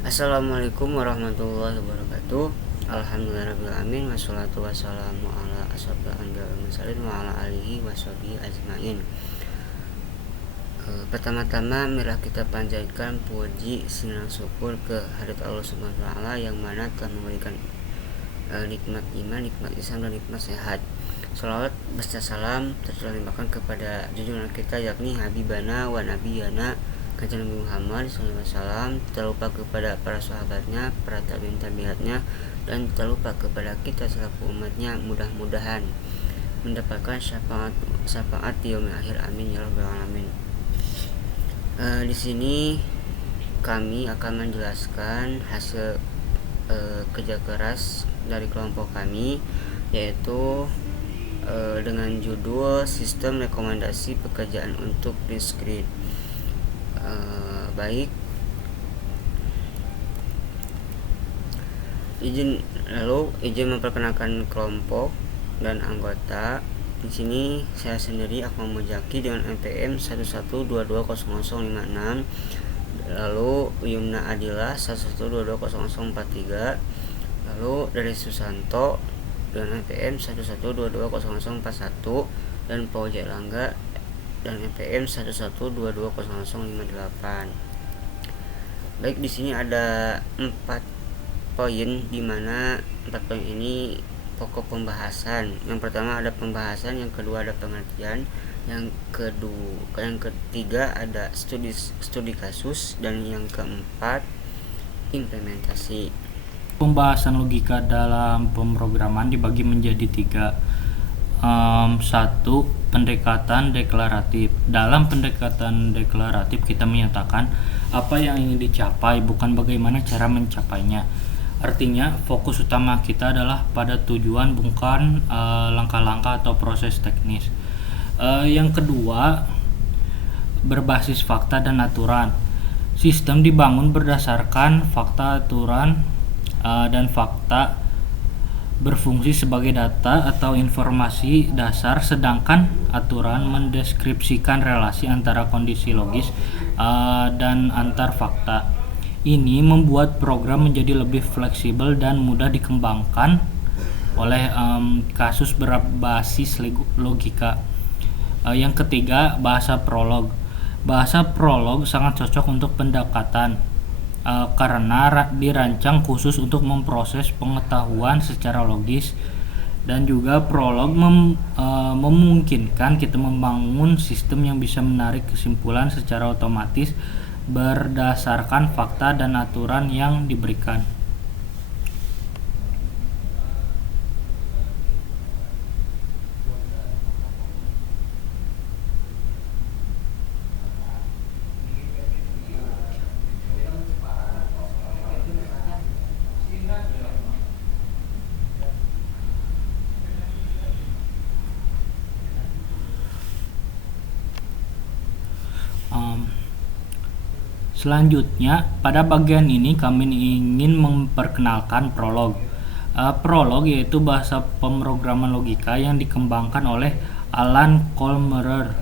Assalamualaikum warahmatullahi wabarakatuh. Alhamdulillahirrahmanirrahim. Wassalatu wassalamu ala asrofil anbiya'i wal mursalin wa ala alihi washabihi ajmain. Pertama-tama marilah kita panjatkan puji sinar syukur ke hadirat Allah Subhanahu wa taala yang mana telah memberikan nikmat iman, nikmat Islam dan nikmat sehat. Salawat beserta salam terlimpahkan kepada junjungan kita yakni Habibana wa Nabiyana Kanjeng Nabi Muhammad SAW, tak lupa kepada para sahabatnya, para tabi'in tabi'atnya, dan tak lupa kepada kita selaku umatnya. Mudah-mudahan mendapatkan syafaat di yaumil akhir, amin ya rabbal alamin. Di sini kami akan menjelaskan hasil kerja keras dari kelompok kami, yaitu dengan judul Sistem Rekomendasi Pekerjaan untuk Prescreen. Baik, izin memperkenalkan kelompok dan anggota. Di sini saya sendiri Akmal Mujaki dengan NPM 11220056, lalu Yumna Adila 11220043, lalu dari Susanto dengan NPM 11220041, dan Pauja Langga dan NPM 11220058. Baik, di sini ada 4 poin, di mana 4 poin ini pokok pembahasan. Yang pertama ada pembahasan, yang kedua ada pengertian, yang ketiga ada studi kasus, dan yang keempat implementasi. Pembahasan logika dalam pemrograman dibagi menjadi 3. 1. Pendekatan deklaratif. Dalam pendekatan deklaratif kita menyatakan apa yang ingin dicapai, bukan bagaimana cara mencapainya. Artinya fokus utama kita adalah pada tujuan, bukan langkah-langkah atau proses teknis. Yang kedua, berbasis fakta dan aturan. Sistem dibangun berdasarkan fakta, aturan, dan fakta berfungsi sebagai data atau informasi dasar, sedangkan aturan mendeskripsikan relasi antara kondisi logis dan antar fakta. Ini membuat program menjadi lebih fleksibel dan mudah dikembangkan oleh kasus berbasis logika. Yang ketiga, bahasa prolog. Bahasa prolog sangat cocok untuk pendekatan karena dirancang khusus untuk memproses pengetahuan secara logis, dan juga prolog memungkinkan kita membangun sistem yang bisa menarik kesimpulan secara otomatis berdasarkan fakta dan aturan yang diberikan. Selanjutnya, pada bagian ini kami ingin memperkenalkan prolog. Prolog yaitu bahasa pemrograman logika yang dikembangkan oleh Alan Kolmerer.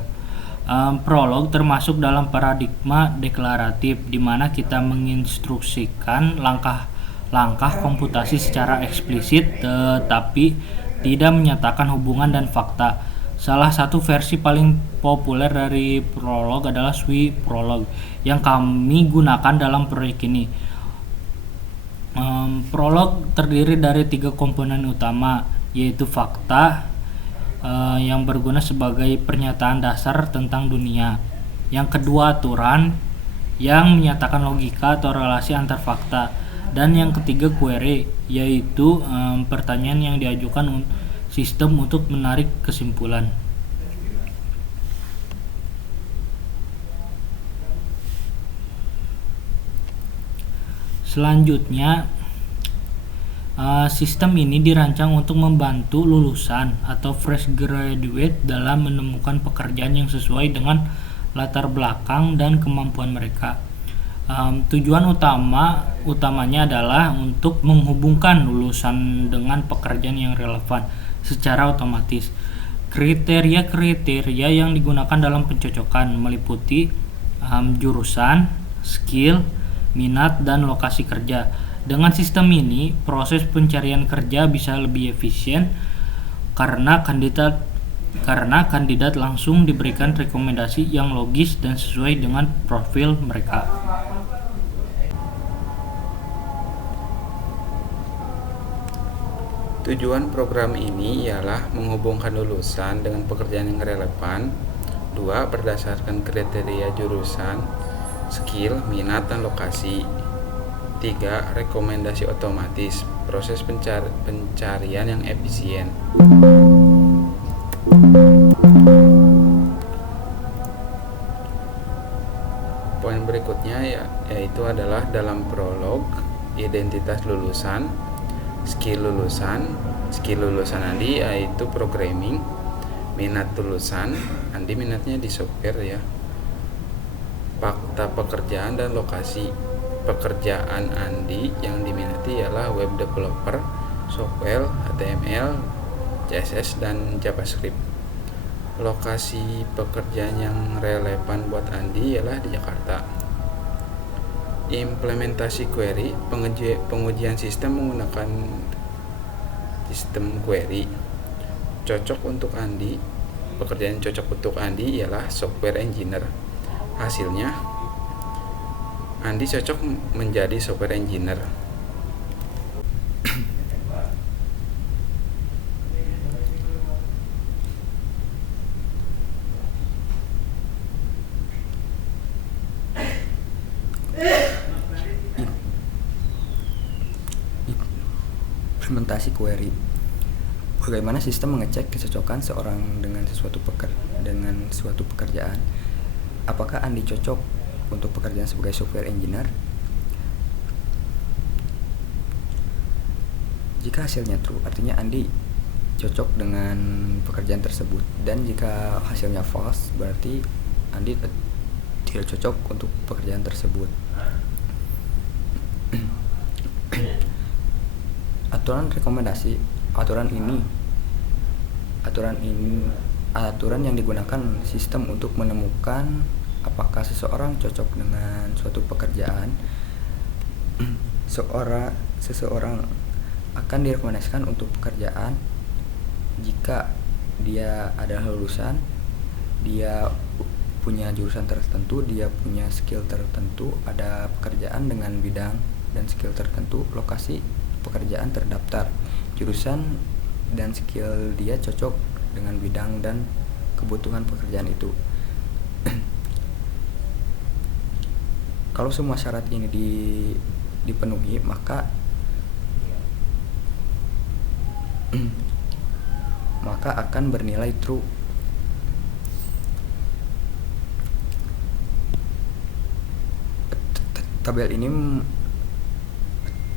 Prolog termasuk dalam paradigma deklaratif, di mana kita menginstruksikan langkah-langkah komputasi secara eksplisit, tetapi tidak menyatakan hubungan dan fakta. Salah satu versi paling populer dari prolog adalah Swi Prolog yang kami gunakan dalam proyek ini. Prolog terdiri dari 3 komponen utama, yaitu fakta yang berguna sebagai pernyataan dasar tentang dunia. Yang kedua, aturan yang menyatakan logika atau relasi antar fakta. Dan yang ketiga, query, yaitu pertanyaan yang diajukan sistem untuk menarik kesimpulan. Selanjutnya, sistem ini dirancang untuk membantu lulusan atau fresh graduate dalam menemukan pekerjaan yang sesuai dengan latar belakang dan kemampuan mereka. Tujuan utamanya adalah untuk menghubungkan lulusan dengan pekerjaan yang relevan secara otomatis. Kriteria-kriteria yang digunakan dalam pencocokan meliputi jurusan, skill, minat, dan lokasi kerja. Dengan sistem ini, proses pencarian kerja bisa lebih efisien karena kandidat langsung diberikan rekomendasi yang logis dan sesuai dengan profil mereka. Tujuan program ini ialah menghubungkan lulusan dengan pekerjaan yang relevan. 2. Berdasarkan kriteria jurusan, skill, minat, dan lokasi. 3. Rekomendasi otomatis, proses pencarian yang efisien. Poin berikutnya yaitu adalah dalam prolog, identitas lulusan, skill lulusan Andi yaitu programming, minat lulusan Andi minatnya di software ya. Fakta pekerjaan dan lokasi. Pekerjaan Andi yang diminati ialah web developer, software, HTML, CSS, dan JavaScript. Lokasi pekerjaan yang relevan buat Andi ialah di Jakarta. Implementasi query, pengujian sistem menggunakan sistem query. Cocok untuk Andi, pekerjaan yang cocok untuk Andi ialah software engineer. Hasilnya, Andi cocok menjadi software engineer. Implementasi query. Bagaimana sistem mengecek kecocokan seorang dengan suatu pekerjaan? Apakah Andi cocok untuk pekerjaan sebagai software engineer? Jika hasilnya true, artinya Andi cocok dengan pekerjaan tersebut, dan jika hasilnya false, berarti Andi tidak cocok untuk pekerjaan tersebut. Aturan rekomendasi. Aturan yang digunakan sistem untuk menemukan apakah seseorang cocok dengan suatu pekerjaan. Seseorang akan direkomendasikan untuk pekerjaan jika dia adalah lulusan, dia punya jurusan tertentu, dia punya skill tertentu, ada pekerjaan dengan bidang dan skill tertentu, lokasi pekerjaan terdaftar, jurusan dan skill dia cocok dengan bidang dan kebutuhan pekerjaan itu. Kalau semua syarat ini dipenuhi, maka akan bernilai true.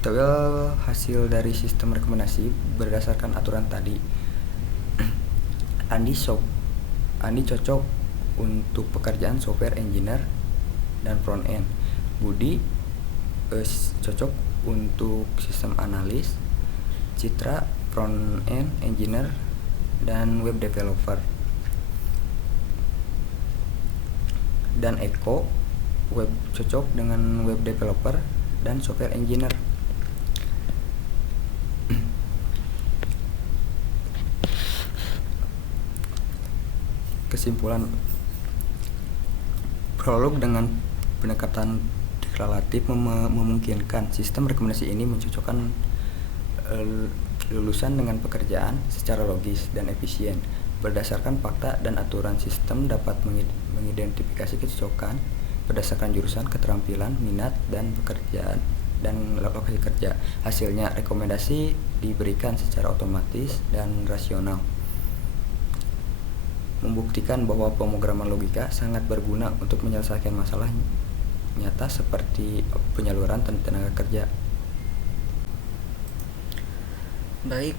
Tabel hasil dari sistem rekomendasi berdasarkan aturan tadi. Andi cocok untuk pekerjaan software engineer dan front end. Budi cocok untuk sistem analis. Citra front end engineer dan web developer. Dan Eko cocok dengan web developer dan software engineer. Kesimpulan, prolog dengan pendekatan deklaratif memungkinkan sistem rekomendasi ini mencocokkan lulusan dengan pekerjaan secara logis dan efisien. Berdasarkan fakta dan aturan, sistem dapat mengidentifikasi kecocokan berdasarkan jurusan, keterampilan, minat, dan pekerjaan dan lokasi kerja. Hasilnya, rekomendasi diberikan secara otomatis dan rasional, membuktikan bahwa pemrograman logika sangat berguna untuk menyelesaikan masalah nyata seperti penyaluran tenaga kerja. Baik,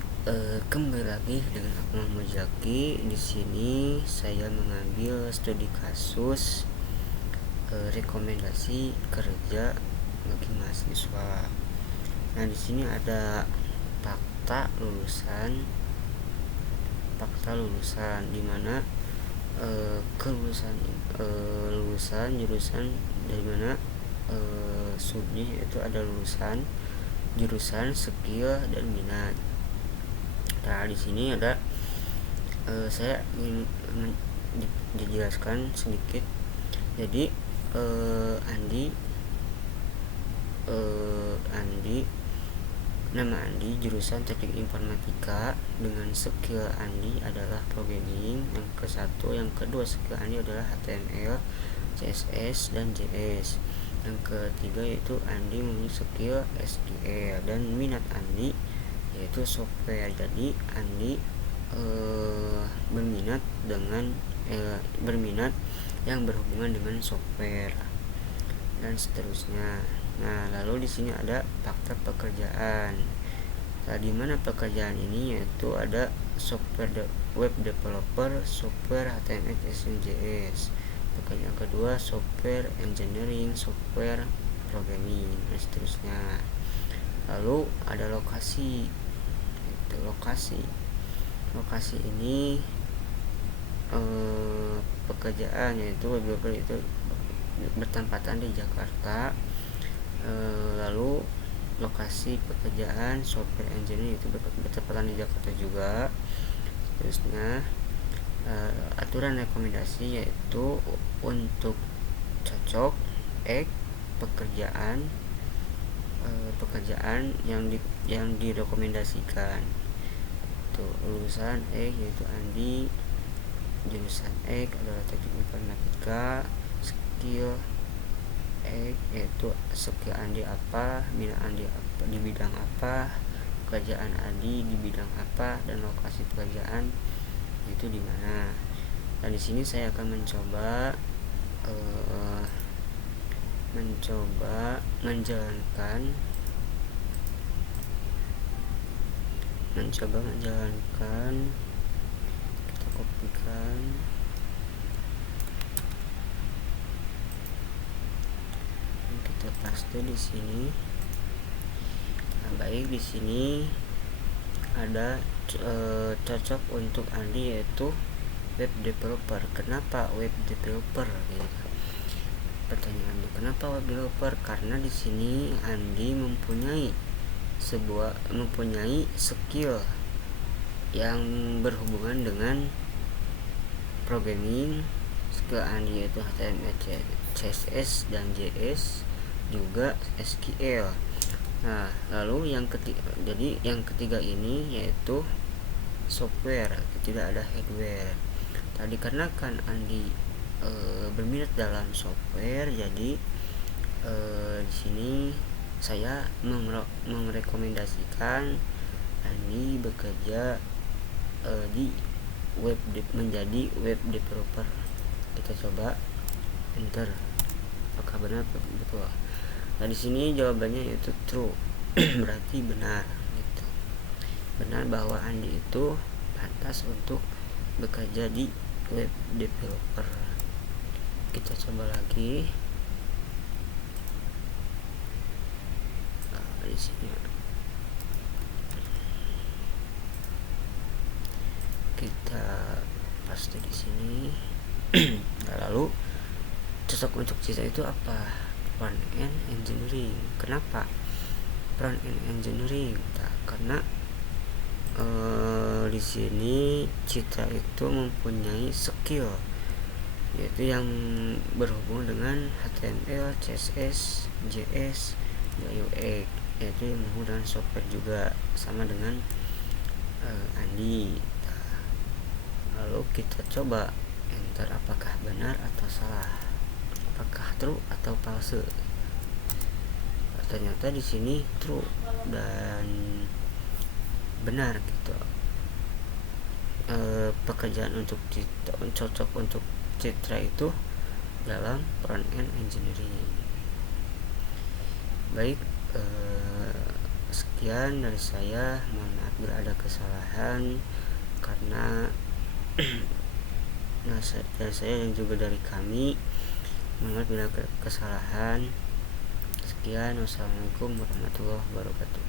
kembali lagi dengan aku Muhammad Zaki. Di sini saya mengambil studi kasus rekomendasi kerja bagi mahasiswa. Nah, di sini ada fakta lulusan di mana lulusan jurusan dari mana subnya, yaitu ada lulusan, jurusan, skill, dan minat. Nah, di sini ada saya ingin dijelaskan sedikit. Jadi Andi nama Andi jurusan teknik informatika, dengan skill Andi adalah programming yang ke-1, yang kedua skill Andi adalah HTML, CSS, dan JS. Yang ketiga yaitu Andi memiliki skill SQL, dan minat Andi yaitu software. Jadi Andi berminat yang berhubungan dengan software dan seterusnya. Nah, lalu di sini ada faktor pekerjaan. Nah, di mana pekerjaan ini yaitu ada software web developer, software HTML, CSS, JS. Pekerjaan kedua software engineering, software programming, dan seterusnya. Lalu ada lokasi. Itu lokasi ini pekerjaan yaitu web developer itu bertempatan di Jakarta. Lalu lokasi pekerjaan software engineer itu bertempatan di Jakarta juga. Seterusnya aturan rekomendasi yaitu untuk cocok pekerjaan yang direkomendasikan itu lulusan yaitu Andi, jurusan adalah teknik informatika, skill yaitu skill Andi apa, minat Andi apa, di bidang apa, pekerjaan Andi di bidang apa, dan lokasi pekerjaan itu di mana. Dan di sini saya akan mencoba menjalankan. Kita kopikan, kita paste di sini. Nah, baik, di sini ada cocok untuk Andi yaitu web developer. Kenapa web developer? Pertanyaannya, kenapa web developer? Karena di sini Andi mempunyai skill yang berhubungan dengan programming. Skill Andi yaitu HTML, CSS, dan JS, juga SQL. Nah, lalu yang ketiga ini yaitu software, tidak ada hardware. Tadi karena kan Andi berminat dalam software, jadi di sini saya merekomendasikan Andi bekerja menjadi web developer. Kita coba enter, apakah benar betul. Nah, di sini jawabannya yaitu true, berarti benar gitu. Benar bahwa Andi itu pantas untuk bekerja di web developer. Kita coba lagi. Di sini kita paste di sini. Nah, lalu cocok untuk cita itu apa? Front end engineering. Kenapa front end engineering? Nah, karena di sini Citra itu mempunyai skill yaitu yang berhubungan dengan HTML, CSS, JS, UX, yaitu yang berhubungan dengan software juga, sama dengan Andi. Nah, lalu kita coba enter, apakah benar atau salah, apakah true atau palsu. Ternyata di sini true dan benar gitu. Pekerjaan untuk cocok untuk Citra itu dalam front end engineering. Baik, sekian dari saya. Mohon maaf bila ada kesalahan, karena dari saya dan juga dari kami. Mohon maaf bila ada kesalahan. Sekian, wassalamualaikum warahmatullahi wabarakatuh.